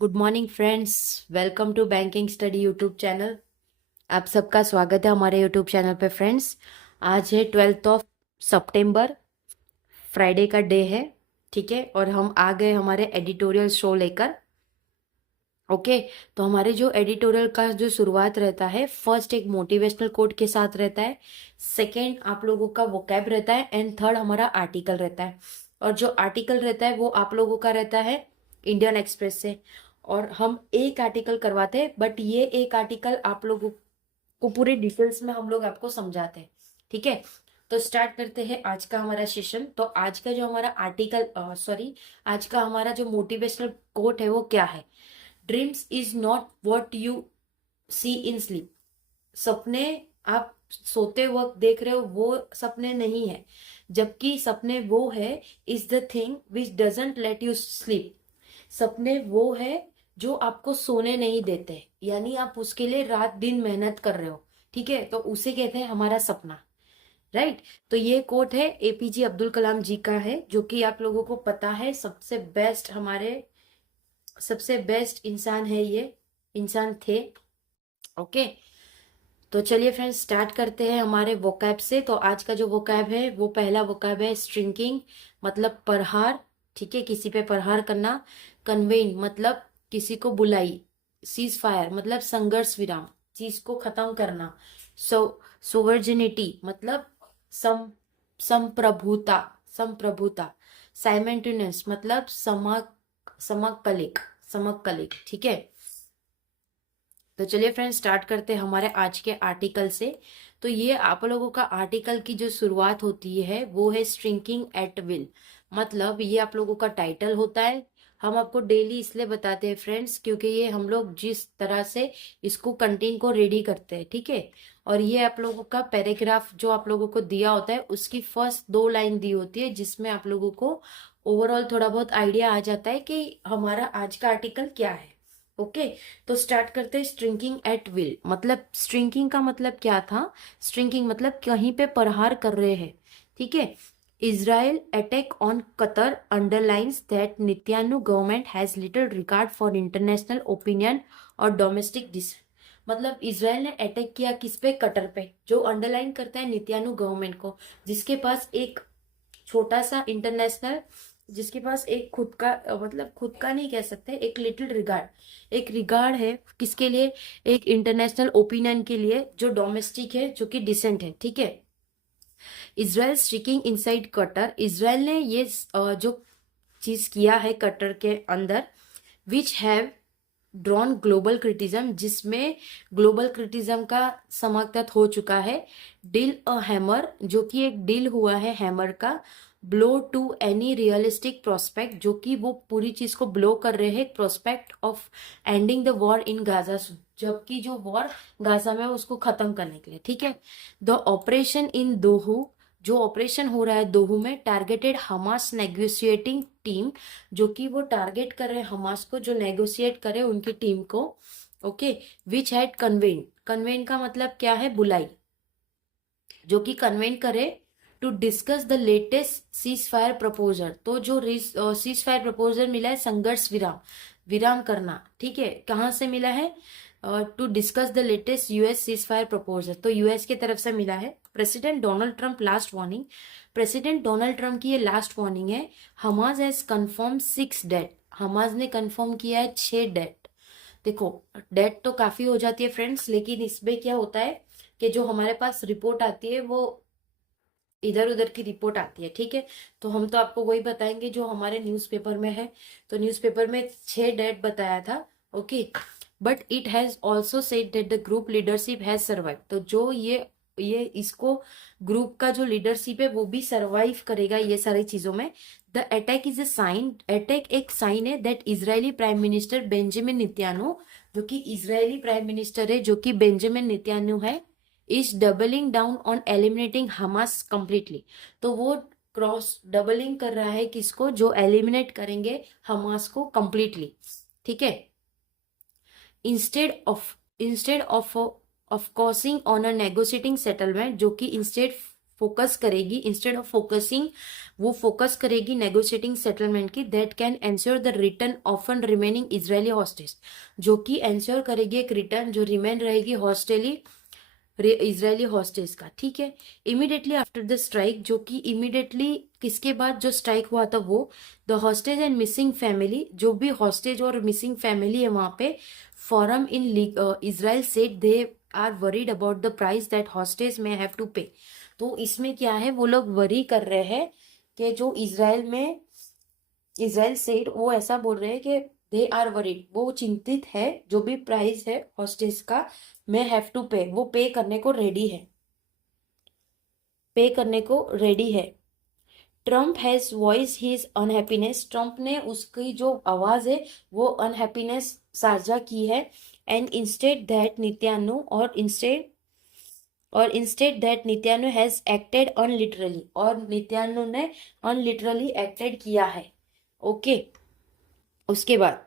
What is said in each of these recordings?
Good morning friends. Welcome to banking study YouTube channel. आप सबका स्वागत है हमारे यूट्यूब चैनल पे फ्रेंड्स। आज है 12 सितंबर, फ्राइडे का डे है। ठीक है, और हम आ गए हमारे एडिटोरियल शो लेकर। ओके, तो हमारे जो एडिटोरियल का जो शुरुआत रहता है, फर्स्ट एक मोटिवेशनल कोट के साथ रहता है, सेकंड आप लोगों का वोकैब रहता है, एंड थर्ड हमारा आर्टिकल रहता है। और जो आर्टिकल रहता है वो आप लोगों का रहता है इंडियन एक्सप्रेस से। और हम एक आर्टिकल करवाते हैं, बट ये एक आर्टिकल आप लोगों को पूरे डिटेल्स में हम लोग आपको समझाते हैं। ठीक है, तो स्टार्ट करते हैं आज का हमारा सेशन। तो आज का जो हमारा आज का हमारा जो मोटिवेशनल कोट है वो क्या है? Dreams is not what you see in sleep. सपने आप सोते वक्त देख रहे हो वो सपने नहीं है, जबकि सपने वो है, is the thing which doesn't let you sleep. सपने वो है जो आपको सोने नहीं देते, यानी आप उसके लिए रात दिन मेहनत कर रहे हो। ठीक है, तो उसे कहते हैं हमारा सपना। राइट, तो ये कोट है एपीजे अब्दुल कलाम जी का है, जो कि आप लोगों को पता है सबसे बेस्ट इंसान है, ये इंसान थे। ओके, तो चलिए फ्रेंड्स स्टार्ट करते हैं हमारे वोकैब से। तो आज का जो वोकैब है वो पहला वोकैब है स्ट्रिंकिंग, मतलब प्रहार। ठीक है, किसी पे प्रहार करना। कन्वेन मतलब किसी को बुलाई। सीज फायर मतलब संघर्ष विराम, चीज को खत्म करना। सो सोवर्जिनिटी मतलब सम संप्रभुता संप्रभुता। साइमेंटेनियस मतलब समकालिक। ठीक है, तो चलिए फ्रेंड्स स्टार्ट करते हैं हमारे आज के आर्टिकल से। तो ये आप लोगों का आर्टिकल की जो शुरुआत होती है वो है स्ट्रिंकिंग एट विल। मतलब ये आप लोगों का टाइटल होता है। हम आपको डेली इसलिए बताते हैं फ्रेंड्स, क्योंकि ये हम लोग जिस तरह से इसको कंटेंट को रेडी करते हैं। ठीक है, और ये आप लोगों का पैराग्राफ जो आप लोगों को दिया होता है उसकी फर्स्ट 2 लाइन दी होती है, जिसमें आप लोगों को ओवरऑल थोड़ा बहुत आइडिया आ जाता है कि हमारा आज का आर्टिकल क्या है। ओके, तो स्टार्ट करते हैं स्ट्रिंकिंग एट विल। मतलब स्ट्रिंकिंग का मतलब क्या था? स्ट्रिंकिंग मतलब कहीं पे प्रहार कर रहे हैं। ठीक है, Israel attack on Qatar underlines that Netanyahu government has little regard for international opinion और डोमेस्टिक डिस। मतलब इसराइल ने अटैक किया किस पे? कतर पे, जो अंडरलाइन करता है नित्यानु गवर्नमेंट को, जिसके पास एक छोटा सा इंटरनेशनल, जिसके पास एक खुद का मतलब खुद का नहीं कह सकते, एक लिटिल रिगार्ड, एक रिगार्ड है किसके लिए? एक इंटरनेशनल ओपिनियन के लिए, जो डोमेस्टिक है, जो कि डिसेंट है। ठीक है, Israel striking inside cutter. Israel ने ये जो चीज किया है कटर के अंदर, which have drawn global criticism, जिसमें ग्लोबल क्रिटिज्म का समाप्त हो चुका है। डील अ हैमर, जो कि एक डील हुआ है हैमर का। Blow to any realistic prospect, जो कि वो पूरी चीज को ब्लो कर रहे हैं prospect of ending the war in Gaza, जबकि जो वॉर गाजा में है उसको खत्म करने के लिए। ठीक है, द ऑपरेशन इन दोहू, जो ऑपरेशन हो रहा है दोहू में, टारगेटेड हमास नेगोशिएटिंग टीम, जो कि वो टारगेट कर रहे हैं हमास को, जो नेगोशिएट करे उनकी टीम को। ओके, विच हैड कन्वेन, कन्वेन का मतलब क्या है? बुलाई, जो कि कन्वेन करे to discuss the latest cease fire proposal. तो जो सीज फायर प्रपोजल मिला है, संघर्ष विराम, विराम करना। ठीक है, कहाँ से मिला है? To discuss the latest US cease fire proposal, तो यूएस की तरफ से मिला है। President Donald Trump last warning, president Donald Trump की ये लास्ट वार्निंग है। Hamas has confirm 6 death, Hamas ने कंफर्म किया है 6 डेथ। देखो, डेथ तो काफी हो जाती है फ्रेंड्स, लेकिन इसमें क्या होता है कि जो हमारे पास रिपोर्ट आती है वो इधर उधर की रिपोर्ट आती है। ठीक है, तो हम तो आपको वही बताएंगे जो हमारे न्यूज़पेपर में है। तो न्यूज़पेपर में 6 डेट बताया था। Okay, but it has also said that the group leadership has survive. तो जो ये इसको ग्रुप का जो लीडरशिप है वो भी सर्वाइव करेगा ये सारी चीजों में। The attack is a sign, attack एक साइन है that Israeli prime minister Benjamin Netanyahu, जो कि इजरायली प्राइम मिनिस्टर है, जो कि बेंजामिन नेतन्याहू है, is doubling down on eliminating Hamas completely. तो वो क्रॉस डबलिंग कर रहा है किसको? जो एलिमिनेट करेंगे हमास को कंप्लीटली। ठीक है, instead of causing on a negotiating settlement, जो कि इंस्टेड फोकस करेगी, इंस्टेड ऑफ फोकसिंग वो फोकस करेगी नेगोशिएटिंग सेटलमेंट की, that can ensure the return often remaining Israeli hostage, जो कि एंश्योर करेगी एक रिटर्न जो रिमेन रहेगी इजरायली हॉस्टेज का, ठीक है। इमीडिएटली आफ्टर द स्ट्राइक, जो कि इमीडिएटली किसके बाद जो स्ट्राइक हुआ था वो, the hostage and missing family, जो भी हॉस्टेज और मिसिंग फैमिली है वहां पे, forum in Israel said they are worried about the price that hostage में हैव टू पे। तो इसमें क्या है, वो लोग वरी कर रहे हैं कि जो इजराइल सेड वो ऐसा बोल रहे हैं कि दे आर वरीड, वो चिंतित है, जो भी प्राइस है हॉस्टेज का, मैं हैव टू पे, वो पे करने को रेडी है, पे करने को रेडी है। Trump has voice his unhappiness, Trump ने उसकी जो आवाज है वो अनहैप्पीनेस साझा की है। And instead that Netanyahu instead that Netanyahu has acted unilaterally, और नित्यानु ने अनलिटरली एक्टेड किया है, ओके। उसके बाद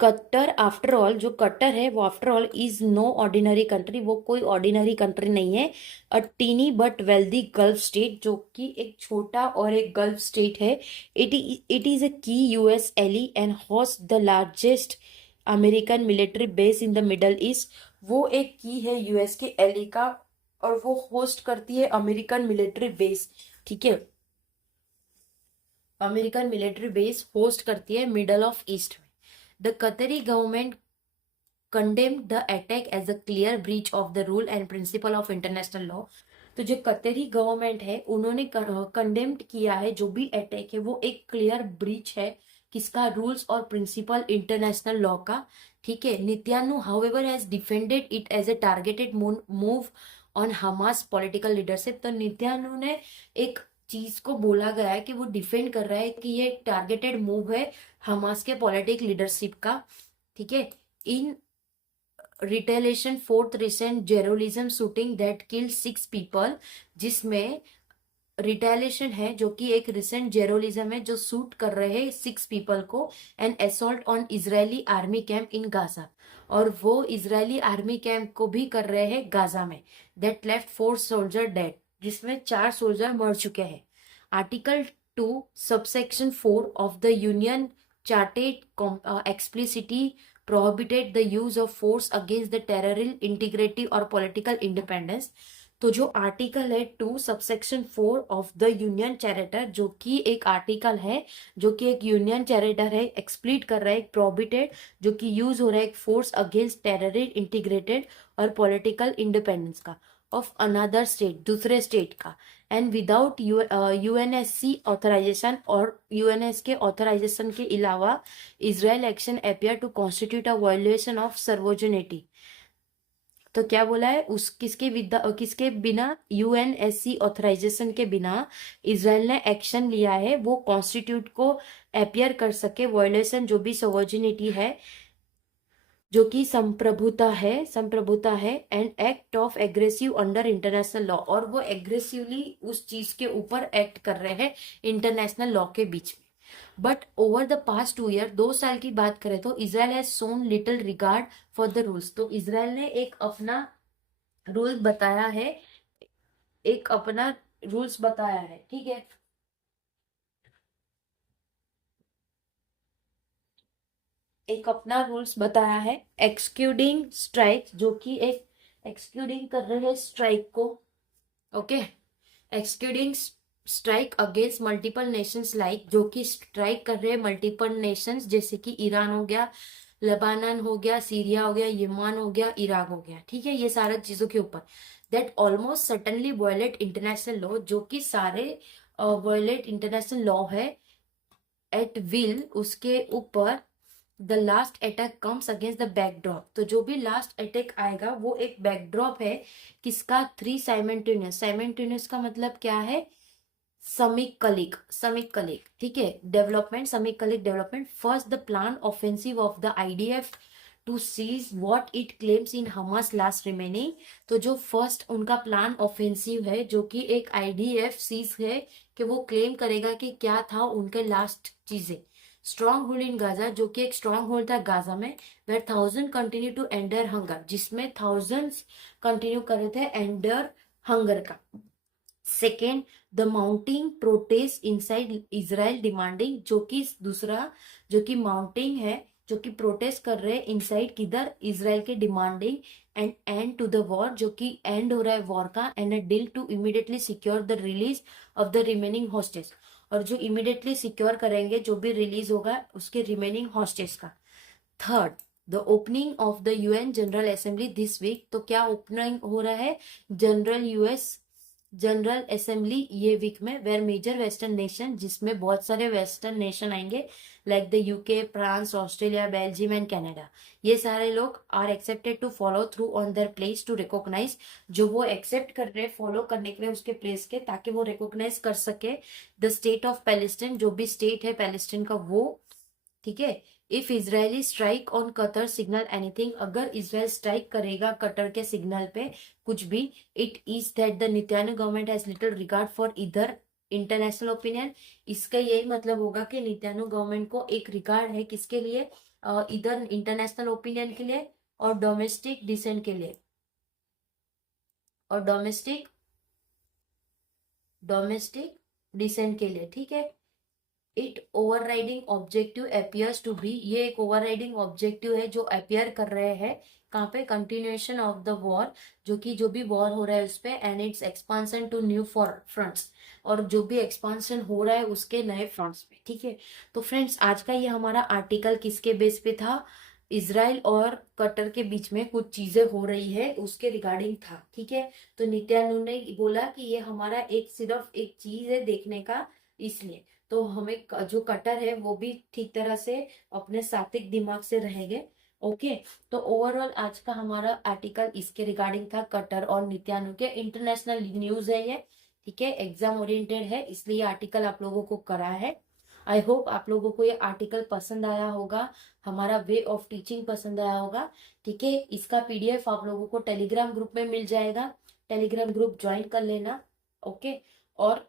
कतर, आफ्टर ऑल जो कतर है वो after all is no ordinary country, वो कोई ऑर्डिनरी कंट्री नहीं है। A tiny but wealthy gulf state, जो कि एक छोटा और एक गल्फ स्टेट है। It is a key US ally and host the largest American military base in the Middle East, वो एक की है यूएस के एली का, और वो होस्ट करती है अमेरिकन मिलिट्री बेस, ठीक है। अमेरिकन मिलिट्री बेस होस्ट करती है मिडल ऑफ ईस्ट में। The Qatari government condemned the attack as a clear breach of the rule and principle of international law. तो जो कतरी गवर्नमेंट है उन्होंने कंडेम्ड किया है जो भी अटैक है वो एक क्लियर ब्रीच है, किसका, रूल्स और प्रिंसिपल इंटरनेशनल लॉ का, ठीक है। Netanyahu however has defended it as a targeted move on Hamas political leadership. तो नित्यानु ने एक चीज को बोला गया है कि वो डिफेंड कर रहा है कि ये टारगेटेड मूव है हमास के पॉलिटिक लीडरशिप का, ठीक है। In retaliation for the recent Jerusalem shooting that killed 6 people, जिसमें रिटेलिएशन है जो कि एक रिसेंट जेरोलिज्म है जो शूट कर रहे हैं 6 पीपल को, and assault on Israeli army camp in Gaza, और वो इजरायली आर्मी कैंप को भी कर रहे हैं गाजा में। दैट लेफ्ट 4 सोल्जर डेड, जिसमें 4 सोल्जर मर चुके हैं। Article 2 subsection 4 of the union chartered explicitly prohibited the use of force against the territorial integrity or political independence। तो जो आर्टिकल है 2 सबसेक्शन 4 ऑफ द यूनियन चैरेटर, जो कि एक आर्टिकल है जो कि एक यूनियन चैरेटर है, एक्सप्लिट कर रहा है एक प्रोहिबिटेड, जो कि यूज हो रहा है एक फोर्स अगेंस्ट टेररिस्ट इंटीग्रेटेड और पॉलिटिकल इंडिपेंडेंस का ऑफ अनदर स्टेट, दूसरे स्टेट का, एंड विदाउट यूएनएससी ऑथराइजेशन, और यूएनएस के ऑथराइजेशन के अलावा Israel action appear to constitute a violation of sovereignty. तो क्या बोला है, उस किसके बिना, यूएनएससी ऑथराइजेशन के बिना इजराइल ने एक्शन लिया है, वो कॉन्स्टिट्यूट को अपियर कर सके, वायलेशन जो भी सर्वोजेनिटी है, जो कि संप्रभुता है and act of aggressive under international law, और वो एग्रेसिवली उस चीज के ऊपर एक्ट कर रहे हैं इंटरनेशनल लॉ के बीच में। But over the past 2 year, 2 साल की बात करें तो Israel has shown little regard for the rules. तो इजराइल ने एक अपना रूल बताया है, ठीक है। एक अपना रूल्स बताया है, एक्सक्यूडिंग स्ट्राइक, जो कि एक एक्सक्यूडिंग कर रहे हैं स्ट्राइक को, okay. Excluding strike against multiple nations, like जो कि स्ट्राइक कर रहे हैं मल्टीपल नेशंस, जैसे कि ईरान हो गया, लेबानन हो गया, सीरिया हो गया, यमन हो गया, इराक हो गया, ठीक है, ये सारा चीजों के ऊपर। That almost certainly violate international law, जो कि सारे वायलेट इंटरनेशनल लॉ है एट विल, उसके ऊपर। The last attack comes against the backdrop, तो जो भी लास्ट अटैक आएगा वो एक बैकड्रॉप है, किसका, 3 साइमल्टेनियस का मतलब क्या है, समिकलिक, ठीक है, डेवलपमेंट, समिकलिक development. First the plan offensive of the IDF to seize what it claims in Hamas last remaining. तो जो फर्स्ट उनका प्लान ऑफेंसिव है, जो कि एक आईडीएफ सीज है, कि वो क्लेम करेगा कि क्या था उनके लास्ट चीजें। स्ट्रॉन्ग होल्ड इन गाजा, जो कि एक स्ट्रॉन्ग होल्ड था गाजा में, where 1000 continue to endure hunger, जिसमें 1000 कंटिन्यू कर रहे थे एंडर हंगर का। Second, the mounting protest inside Israel demanding, जो कि दूसरा जो कि माउंटिंग है, जो कि प्रोटेस्ट कर रहे हैं इनसाइड किधर, इजराइल के, demanding and end to the war, जो कि एंड हो रहा है वॉर का, and a deal to immediately secure the release of the remaining hostage, और जो इमीडिएटली सिक्योर करेंगे जो भी रिलीज होगा उसके रिमेनिंग हॉस्टेज का। Third, the opening of the UN general assembly this week, तो क्या ओपनिंग हो रहा है यूएस जनरल असेंबली ये वीक में, वेर मेजर वेस्टर्न नेशन, जिसमें बहुत सारे वेस्टर्न नेशन आएंगे, like the UK, France, Australia, Belgium and Canada, ये सारे लोग are accepted to follow through on their place to recognise, जो वो एक्सेप्ट कर रहे हैं फॉलो करने के लिए उसके प्लेस के, ताकि वो रिकॉग्नाइज कर सके द स्टेट ऑफ पैलेस्टाइन, जो भी स्टेट है पैलेस्टाइन का वो, ठीक है। If Israeli strike on Qatar signal anything, अगर इसराइल स्ट्राइक करेगा कतर के सिग्नल पे कुछ भी, it is that the Netanyahu government has little regard for इधर इंटरनेशनल ओपिनियन, इसका यही मतलब होगा कि नेतन्याहू गवर्नमेंट को एक रिगार्ड है किसके लिए, इधर इंटरनेशनल ओपिनियन के लिए और डोमेस्टिक डिसेंट के लिए, और डोमेस्टिक डिसेंट के लिए, ठीक है। It overriding objective appears to be, ये एक ओवरराइडिंग ऑब्जेक्टिव है जो अपियर कर रहे हैं कहाँ पे, कंटिन्यूएशन ऑफ द वॉर, जो कि जो भी वॉर हो रहा है उस पे, and its expansion to new fronts, और जो भी एक्सपांशन हो रहा है उसके नए फ्रंट्स पे, ठीक है। तो फ्रेंड्स आज का ये हमारा आर्टिकल किसके बेस पे था, इसराइल और कतर के बीच में कुछ चीजें हो रही है उसके रिगार्डिंग था, ठीक है। तो नेतन्याहू ने बोला कि ये हमारा एक सिर्फ एक चीज है देखने का, इसलिए तो हमें जो कटर है वो भी ठीक तरह से अपने सात्विक दिमाग से रहेंगे, ओके। तो ओवरऑल आज का हमारा आर्टिकल इसके रिगार्डिंग था, कटर और नेतन्याहू के, इंटरनेशनल न्यूज है ये, ठीक है, एग्जाम ओरिएंटेड है, इसलिए आर्टिकल आप लोगों को करा है। आई होप आप लोगों को ये आर्टिकल पसंद आया होगा, हमारा वे ऑफ टीचिंग पसंद आया होगा, ठीक है। इसका पीडीएफ आप लोगों को टेलीग्राम ग्रुप में मिल जाएगा, टेलीग्राम ग्रुप ज्वाइन कर लेना, ओके। और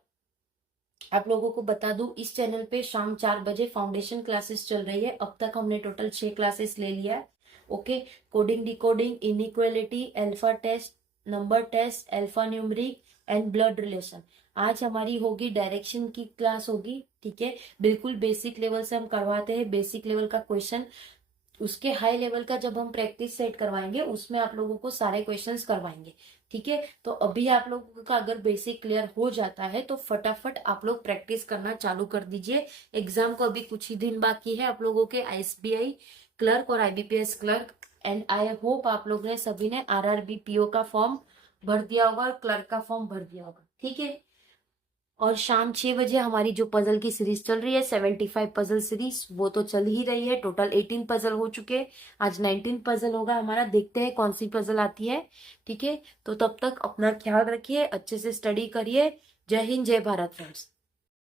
आप लोगों को बता दूं इस चैनल पे शाम 4 बजे फाउंडेशन क्लासेस चल रही है, अब तक हमने टोटल 6 क्लासेस ले लिया है, okay. Coding, decoding, inequality, alpha test, number test, alphanumeric and blood relation. आज हमारी होगी डायरेक्शन की क्लास होगी, ठीक है। बिल्कुल बेसिक लेवल से हम करवाते हैं, बेसिक लेवल का क्वेश्चन, उसके हाई लेवल का जब हम प्रैक्टिस सेट करवाएंगे उसमें आप लोगों को सारे क्वेश्चंस करवाएंगे, ठीक है। तो अभी आप लोगों का अगर बेसिक क्लियर हो जाता है तो फटाफट आप लोग प्रैक्टिस करना चालू कर दीजिए, एग्जाम को अभी कुछ ही दिन बाकी है आप लोगों के, एसबीआई क्लर्क और IBPS clerk, and I hope आप लोग ने सभी ने आरआरबी पीओ का फॉर्म भर दिया होगा और क्लर्क का फॉर्म भर दिया होगा, ठीक है। और शाम 6 बजे हमारी जो पजल की सीरीज चल रही है 75 पजल सीरीज, वो तो चल ही रही है, टोटल 18 पजल हो चुके हैं, आज 19 पजल होगा हमारा, देखते हैं कौन सी पजल आती है, ठीक है। तो तब तक अपना ख्याल रखिए, अच्छे से स्टडी करिए, जय हिंद जय भारत फ्रेंड्स।